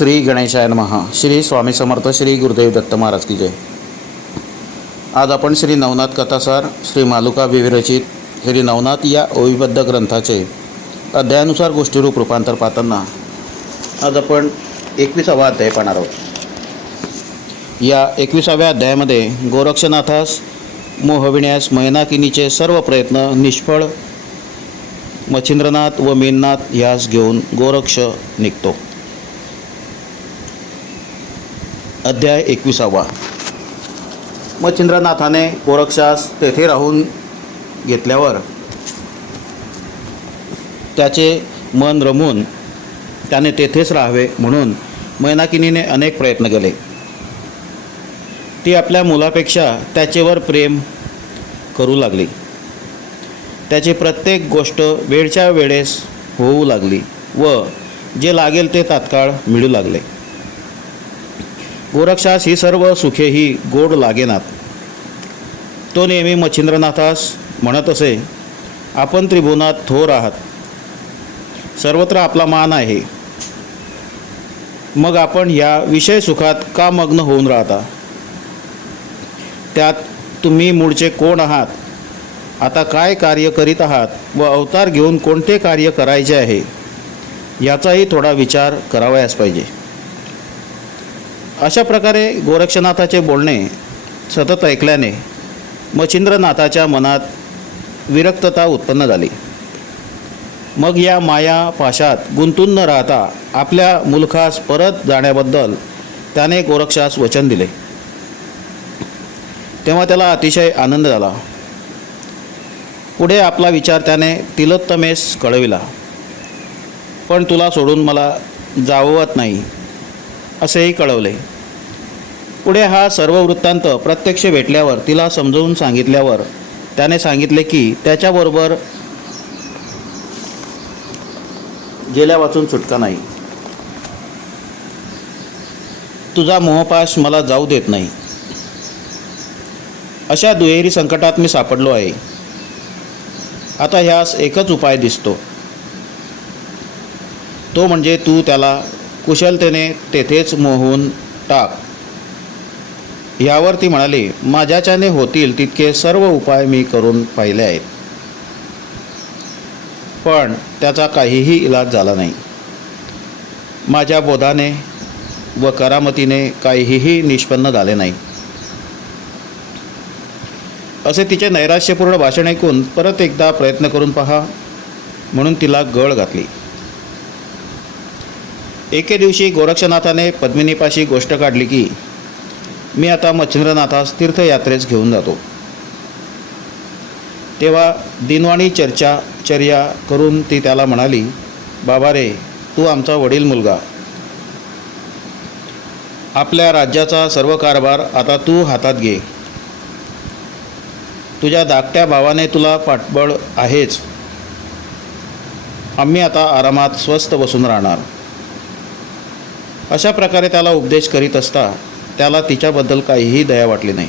श्री गणेशाय महा श्री स्वामी समर्थ श्री गुरुदेव दत्त महाराज की जय. आज आपण श्री नवनाथ कथासार श्री मालुका विविरचित श्री नवनाथ या ओविबद्ध ग्रंथाचे अध्यायानुसार गोष्टीरूप रूपांतर पाहताना आज आपण एकविसावा अध्याय पाहणार आहोत. या एकविसाव्या अध्यायामध्ये गोरक्षनाथास मोहविण्यास मैनाकिनीचे सर्व प्रयत्न निष्फळ मच्छिंद्रनाथ व मीननाथ यास घेऊन गोरक्ष निघतो. अध्याय एकविसावा. मच्छिंद्रनाथाने गोरक्षास तेथे राहून घेतल्यावर त्याचे मन रमून त्याने तेथेच राहावे म्हणून मैनाकिनीने अनेक प्रयत्न केले. ती आपल्या मुलापेक्षा त्याचेवर प्रेम करू लागली. त्याची प्रत्येक गोष्ट वेळच्या वेळेस होऊ लागली व जे लागेल ते तात्काळ मिळू लागले. गोरक्षास ही सर्व सुखेही गोड लागेनात. तो नेहमी मच्छिंद्रनाथास म्हणत असे आपण त्रिभुवनात थोर आहात. सर्वत्र आपला मान आहे. मग आपण या विषय सुखात का मग्न होऊन राहता? त्यात तुम्ही मूळचे कोण आहात? आता काय कार्य करीत आहात व अवतार घेऊन कोणते कार्य करायचे आहे? याचाही थोडा विचार करावयास पाहिजे. अशा प्रकारे गोरक्षनाथाचे बोलणे सतत ऐकल्याने मच्छिंद्रनाथाच्या मनात विरक्तता उत्पन्न झाली. मग या माया पाशात गुंतून न राहता आपल्या मुलखास परत जाण्याबद्दल त्याने गोरक्षास वचन दिले. तेव्हा त्याला अतिशय आनंद झाला. पुढे आपला विचार त्याने तिलोत्तमेस कळविला. पण तुला सोडून मला जाववत नाही. असेही कळवले पुढे हा सर्व वृत्तांत प्रत्यक्ष भेटल्यावर तिला समजावून सांगितल्यावर त्याने सांगितले की त्याच्याबरोबर गेल्या वाचून सुटका नाही. तुझा मोहपाश मला जाऊ देत नाही. अशा दुहेरी संकटात मी सापडलो आहे. आता ह्यास एकच उपाय दिसतो. तो म्हणजे तू त्याला कुशलतेने तेथेच मोहून टाक. यावर ती म्हणाली माझ्याच्याने होतील तितके सर्व उपाय मी करून पाहिले आहेत. पण त्याचा काहीही इलाज झाला नाही. माझ्या बोधाने व करामतीने काहीही निष्पन्न झाले नाही. असे तिचे नैराश्यपूर्ण भाषण ऐकून परत एकदा प्रयत्न करून पहा म्हणून तिला गळ घातली. एके दिवशी गोरक्षनाथाने पद्मिनीपाशी गोष्ट काढली की मी आता मच्छिंद्रनाथास तीर्थयात्रेस घेऊन जातो. तेव्हा दिनवाणी चर्चा चर्या करून ती त्याला म्हणाली बाबा रे तू आमचा वडील मुलगा. आपल्या राज्याचा सर्व कारभार आता तू हातात घे. तुझ्या धाकट्या भावाने तुला पाठबळ आहेच. आम्ही आता आरामात स्वस्थ बसून राहणार. अशा प्रकारे त्याला उपदेश करीत असता त्याला तिच्याबद्दल काहीही दया वाटली नाही.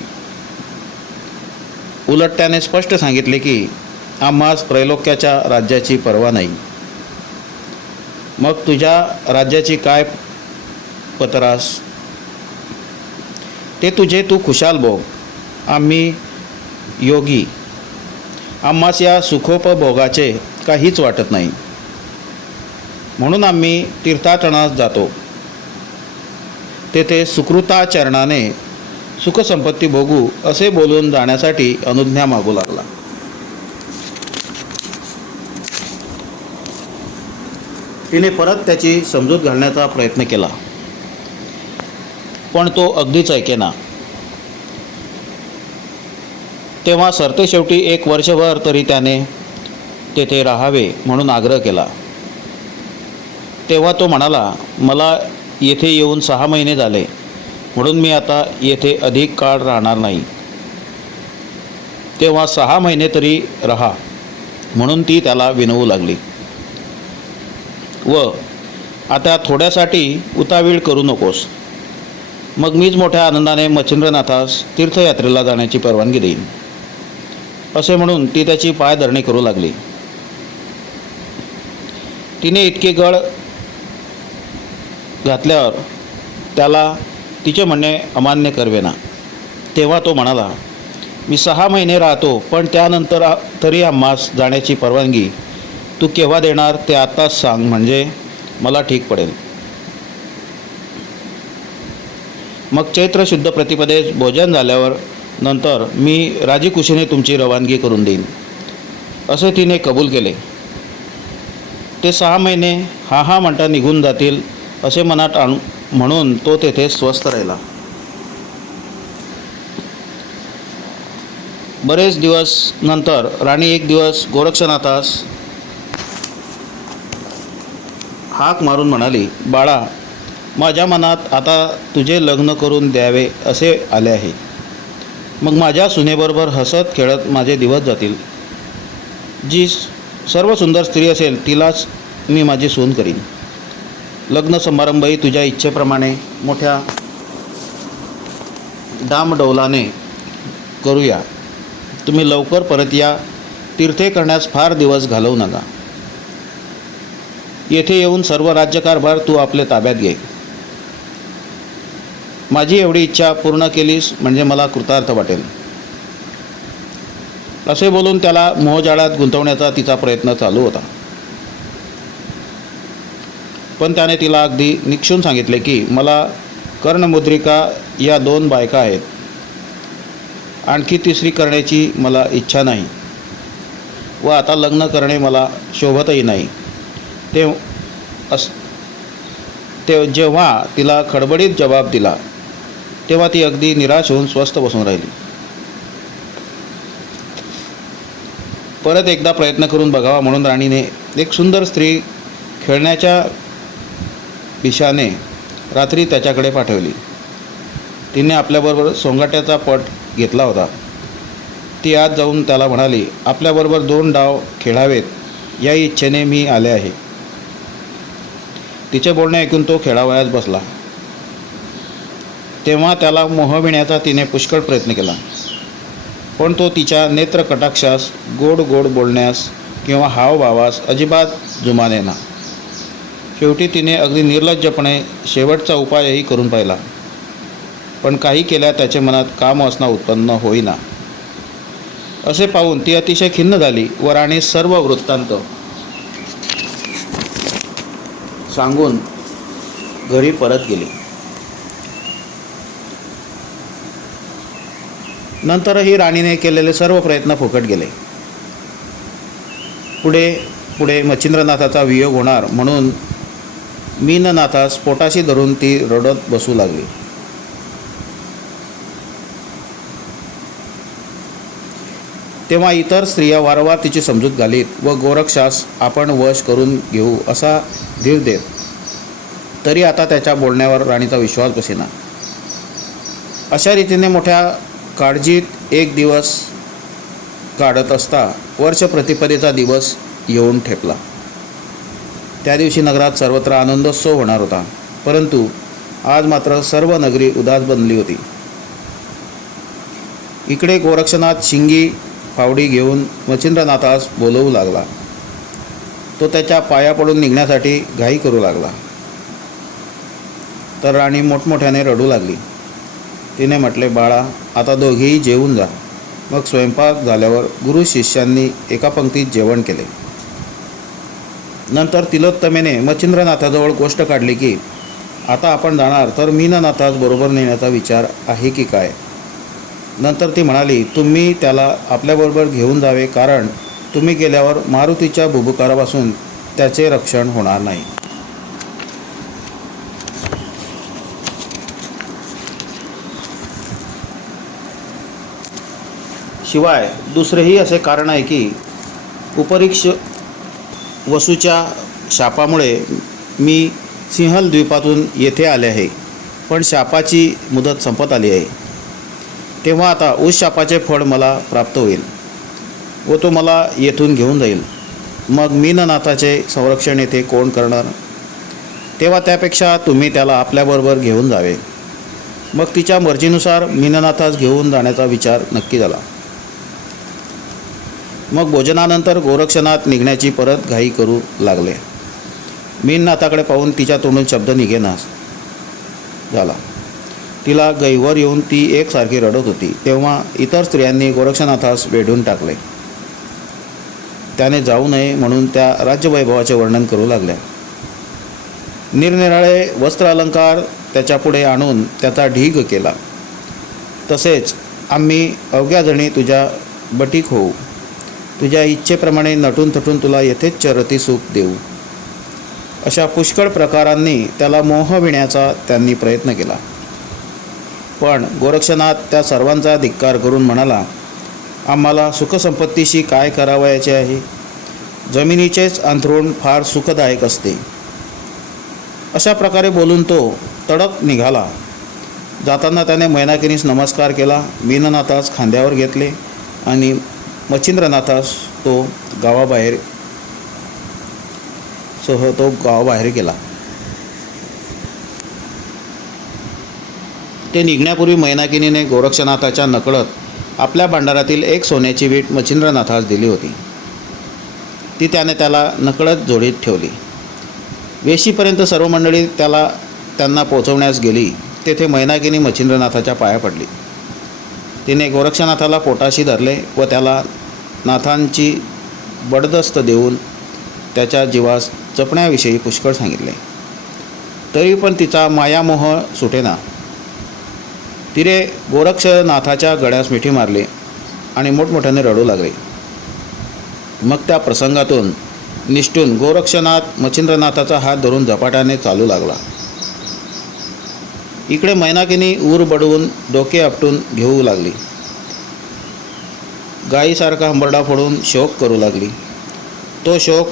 उलट त्याने स्पष्ट सांगितले की आम्हास त्रैलोक्याच्या राज्याची पर्वा नाही. मग तुझ्या राज्याची काय पतरास? ते तुझे तू खुशाल भोग आम्ही योगी. आम्हास या सुखोपभोगाचे काहीच वाटत नाही. म्हणून आम्ही तीर्थाटनास जातो. तेथे सुकृताचरणाने सुखसंपत्ती भोगू असे बोलून जाण्यासाठी अनुज्ञा मागू लागला. तिने परत त्याची समजूत घालण्याचा प्रयत्न केला. पण तो अगदीच ऐकेना. तेव्हा सरते शेवटी एक वर्षभर तरी त्याने तेथे राहावे म्हणून आग्रह केला. तेव्हा तो म्हणाला मला येथे येऊन सहा महिने झाले. म्हणून मी आता येथे अधिक काळ राहणार नाही. तेव्हा सहा महिने तरी राहा. म्हणून ती त्याला विनवू लागली. व आता थोड्यासाठी उतावीळ करू नकोस. मग मीच मोठ्या आनंदाने मच्छिंद्रनाथास तीर्थयात्रेला जाण्याची परवानगी देईन. असे म्हणून ती त्याची पायधरणी करू लागली. तिने इतके गळ घातल्यावर त्याला तिचे म्हणणे अमान्य करवेना. तेव्हा तो म्हणाला मी सहा महिने राहतो पण त्यानंतर तरी आम्हास जाण्याची परवानगी. तू केव्हा देणार ते आत्ताच सांग म्हणजे मला ठीक पडेल. मग चैत्र शुद्ध प्रतिपदेस भोजन झाल्यावर नंतर मी राजीकुशीने तुमची रवानगी करून देईन. असे तिने कबूल केले. ते सहा महिने हा हा म्हणता निघून जातील असे मनात आण म्हणून तो तेथे स्वस्थ राहिला. बरेच दिवस नंतर राणी एक दिवस गोरक्षनाथास हाक मारून म्हणाली बाळा माझ्या मनात आता तुझे लग्न करून द्यावे असे आले आहे. मग माझ्या सुनेबरोबर हसत खेळत माझे दिवस जातील. जी सर्व सुंदर स्त्री असेल तिलाच मी माझी सून करीन. लग्न समारंभही तुझ्या इच्छेप्रमाणे मोठ्या डामडौलाने करूया. तुम्ही लवकर परत या. तीर्थे करण्यास फार दिवस घालवू नका. येथे येऊन सर्व राज्यकारभार तू आपल्या ताब्यात घे. माझी एवढी इच्छा पूर्ण केलीस म्हणजे मला कृतार्थ वाटेल. असे बोलून त्याला मोहजाळात गुंतवण्याचा तिचा प्रयत्न चालू होता. पण त्याने तिला अगदी निक्षून सांगितले की मला कर्णमुद्रिका या दोन बायका आहेत. आणखी तिसरी करण्याची मला इच्छा नाही. व आता लग्न करणे मला शोभतही नाही. ते अस ते जेव्हा तिला खडबडीत जबाब दिला तेव्हा ती अगदी निराश होऊन स्वस्थ बसून राहिली. परत एकदा प्रयत्न करून बघावा म्हणून राणीने एक सुंदर स्त्री खेळण्याच्या पिशाने रात्री त्याच्याकडे पाठवली. तिने आपल्याबरोबर सोंगाट्याचा पट घेतला होता. ती आत जाऊन त्याला म्हणाली आपल्याबरोबर दोन डाव खेळावेत या इच्छेने मी आले आहे. तिचे बोलणे ऐकून तो खेळावयास बसला. तेव्हा त्याला मोहविण्याचा तिने पुष्कळ प्रयत्न केला. पण तो तिच्या नेत्र कटाक्षास गोड गोड बोलण्यास किंवा हावभावास अजिबात जुमानेना शेवटी तिने अगदी निर्लज्जपणे शेवटचा उपायही करून पाहिला. पण काही केल्या त्याच्या मनात काम असणं उत्पन्न होईना. असे पाहून ती अतिशय खिन्न झाली व राणी सर्व वृत्तांत सांगून घरी परत गेली. नंतरही राणीने केलेले सर्व प्रयत्न फुकट गेले. पुढे पुढे मच्छिंद्रनाथाचा वियोग होणार म्हणून मीननाथास पोटाशी धरून ती रडत बसू लागली. तेव्हा इतर स्त्रिया वारंवार तिची समजूत घालीत व गोरक्षास आपण वश करून घेऊ असा धीर देत. तरी आता त्याच्या बोलण्यावर राणीचा विश्वास बसेना. अशा रीतीने मोठ्या काळजीत एक दिवस काढत असता वर्ष प्रतिपदेचा दिवस येऊन ठेपला. त्या दिवशी नगरात सर्वत्र आनंदोत्सव होणार होता. परंतु आज मात्र सर्व नगरी उदास बनली होती. इकडे गोरक्षनाथ शिंगी फावडी घेऊन मच्छिंद्रनाथास बोलवू लागला. तो त्याच्या पाया पडून निघण्यासाठी घाई करू लागला. तर राणी मोठमोठ्याने रडू लागली. तिने म्हटले बाळा आता दोघेही जेवून जा. मग स्वयंपाक झाल्यावर गुरु शिष्यांनी एका पंक्तीत जेवण केले. नंतर तिलोत्तमेने मच्छिंद्रनाथाजवळ गोष्ट काढली की आता आपण जाणार तर मीननाथास बरोबर नेण्याचा विचार आहे की काय? नंतर ती म्हणाली तुम्ही त्याला आपल्याबरोबर घेऊन जावे कारण तुम्ही गेल्यावर मारुतीच्या भुभुकारापासून त्याचे रक्षण होणार नाही. शिवाय दुसरेही असे कारण आहे की उपरीक्ष वसूच्या शापामुळे मी सिंहल द्वीपातून येथे आले आहे. पण शापाची मुदत संपत आली आहे. तेव्हा आता उस शापाचे फळ मला प्राप्त होईल व तो मला येथून घेऊन जाईल. मग मीननाथाचे संरक्षण येथे कोण करणार? तेव्हा त्यापेक्षा तुम्ही त्याला आपल्याबरोबर घेऊन जावे. मग तिच्या मर्जीनुसार मीननाथास घेऊन जाण्याचा विचार नक्की झाला. मग भोजनानंतर गोरक्षनाथ निघण्याची परत घाई करू लागले. मीननाथाकडे पाहून तिच्या तोंडून शब्द निघेनास झाला. तिला गैवर येऊन ती एकसारखी रडत होती. तेव्हा इतर स्त्रियांनी गोरक्षनाथास वेढून टाकले. त्याने जाऊ नये म्हणून त्या राज्यवैभवाचे वर्णन करू लागल्या. निरनिराळे वस्त्र अलंकार त्याच्यापुढे आणून त्याचा ढीग केला. तसेच आम्ही अवघ्याजणी तुझ्या बटीक होऊ. तुझ्या इच्छेप्रमाणे नटून थटून तुला यथेच्छ चरती सुख देऊ. अशा पुष्कळ प्रकारांनी त्याला मोहविण्याचा त्यांनी प्रयत्न केला. पण गोरक्षनाथ त्या सर्वांचा धिक्कार करून म्हणाला आम्हाला सुखसंपत्तीशी काय करावयाचे आहे? जमिनीचेच अंथरूण फार सुखदायक असते. अशा प्रकारे बोलून तो तडक निघाला. जाताना त्याने मैनाकिनीस नमस्कार केला मीननाथास खांद्यावर घेतले आणि मच्छिंद्रनाथास तो गावाबाहेर सह हो, तो गावाबाहेर गेला. ते निघण्यापूर्वी मैनाकिनीने गोरक्षनाथाच्या नकळत आपल्या भांडारातील एक सोन्याची वीट मच्छिंद्रनाथास दिली होती. ती त्याने त्याला नकळत जोडीत ठेवली. वेशीपर्यंत सर्व मंडळी त्याला त्यांना पोचवण्यास गेली तेथे मैनाकिनी मच्छिंद्रनाथाच्या पाया पडली. तिने गोरक्षनाथाला पोटाशी धरले व त्याला नाथांची बडदस्त देऊन त्याच्या जीवास जपण्याविषयी पुष्कळ सांगितले. तरी पण तिचा मायामोह सुटेना. तिने गोरक्षनाथाच्या गळ्यास मिठी मारली आणि मोठमोठ्याने रडू लागले. मग त्या प्रसंगातून निष्ठून गोरक्षनाथ मच्छिंद्रनाथाचा हात धरून झपाट्याने चालू लागला. इकडे मैनाकिनी ऊर बडवून डोके आपटून घेऊ लागली. गायीसारखा हंबरडा फोडून शोक करू लागली. तो शोक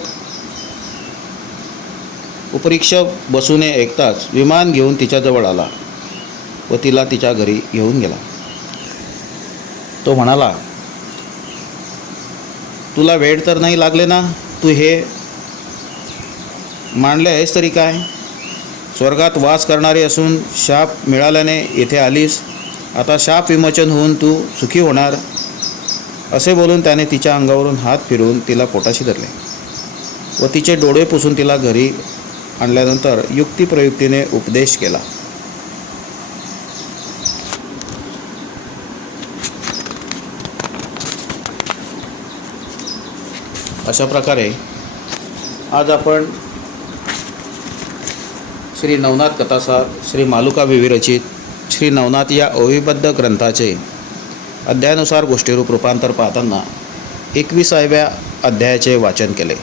उपरीक्षक बसूने ऐकताच विमान घेऊन तिच्याजवळ आला व तिला तिच्या घरी घेऊन गेला. तो म्हणाला तुला वेळ तर नाही लागले ना? तू हे मांडले आहेस तरी काय? स्वर्गात वास करणारी असून शाप मिळाल्याने येथे आलीस. आता शाप विमोचन होऊन तू सुखी होणार असे बोलून त्याने तिच्या अंगावरून हात फिरवून तिला पोटाशी धरले व तिचे डोळे पुसून तिला घरी आणल्यानंतर युक्तिप्रयुक्तीने उपदेश केला. अशा प्रकारे आज आपण श्री नवनाथ कथासार श्री मालुका विविरचित श्री नवनाथ या ओविबद्ध ग्रंथाचे अध्यायानुसार गोष्टीरूप रूपांतर पाहताना एकविसाव्या अध्यायाचे वाचन केले.